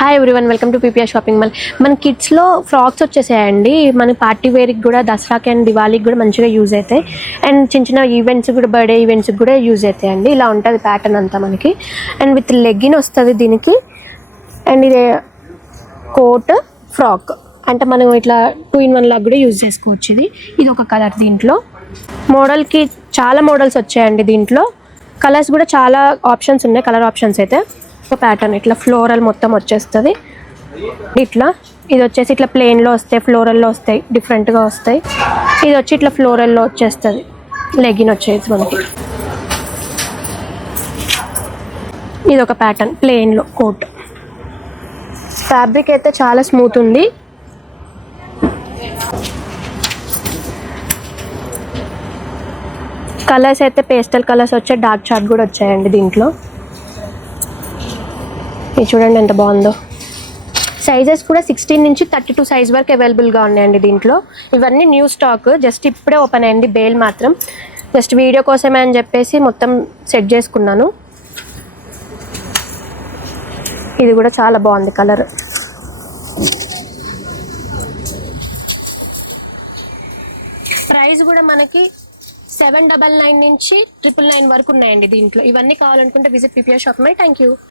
Hi everyone, welcome to PPR shopping mall. మన కిడ్స్లో frocks వచ్చేసాయండి. మన party వేర్కి కూడా, దసరాకి అండ్ దివాళీకి కూడా మంచిగా యూజ్ అవుతాయి. అండ్ చిన్న చిన్న ఈవెంట్స్ కూడా, బర్త్డే ఈవెంట్స్కి కూడా యూజ్ అవుతాయండి. ఇలా ఉంటుంది ప్యాటర్న్ అంతా మనకి. అండ్ విత్ లెగ్గిన్ వస్తుంది దీనికి. అండ్ ఇది కోట్ ఫ్రాక్ అంటే మనం ఇట్లా 2-in-1 లాగా కూడా యూజ్ చేసుకోవచ్చు. ఇది ఒక కలర్. దీంట్లో మోడల్కి చాలా మోడల్స్ వచ్చాయండి. దీంట్లో కలర్స్ కూడా చాలా ఆప్షన్స్ ఉన్నాయి. కలర్ ఆప్షన్స్ అయితే ప్యాటర్న్ ఇట్లా ఫ్లోరల్ మొత్తం వచ్చేస్తుంది. ఇట్లా ఇది వచ్చేసి ఇట్లా ప్లెయిన్లో వస్తాయి, ఫ్లోరల్లో వస్తాయి, డిఫరెంట్గా వస్తాయి. ఇది వచ్చి ఇట్లా ఫ్లోరల్లో వచ్చేస్తుంది. లెగిన్ వచ్చేసి మనకి ఇది ఒక ప్యాటర్న్ ప్లెయిన్లో కోట్. ఫ్యాబ్రిక్ అయితే చాలా స్మూత్ ఉంది. కలర్స్ అయితే పేస్టల్ కలర్స్ వచ్చాయి, డార్క్ చార్ట్ కూడా వచ్చాయండి దీంట్లో. ఇది చూడండి ఎంత బాగుందో. సైజెస్ కూడా 16 నుంచి 32 సైజ్ వరకు అవైలబుల్గా ఉన్నాయండి దీంట్లో. ఇవన్నీ న్యూ స్టాక్, జస్ట్ ఇప్పుడే ఓపెన్ అయింది. బేల్ మాత్రం జస్ట్ వీడియో కోసమే అని చెప్పేసి మొత్తం సెట్ చేసుకున్నాను. ఇది కూడా చాలా బాగుంది కలర్. ప్రైస్ కూడా మనకి 799 నుంచి 999 వరకు ఉన్నాయండి దీంట్లో. ఇవన్నీ కావాలనుకుంటే visit PPR shop my. Thank you.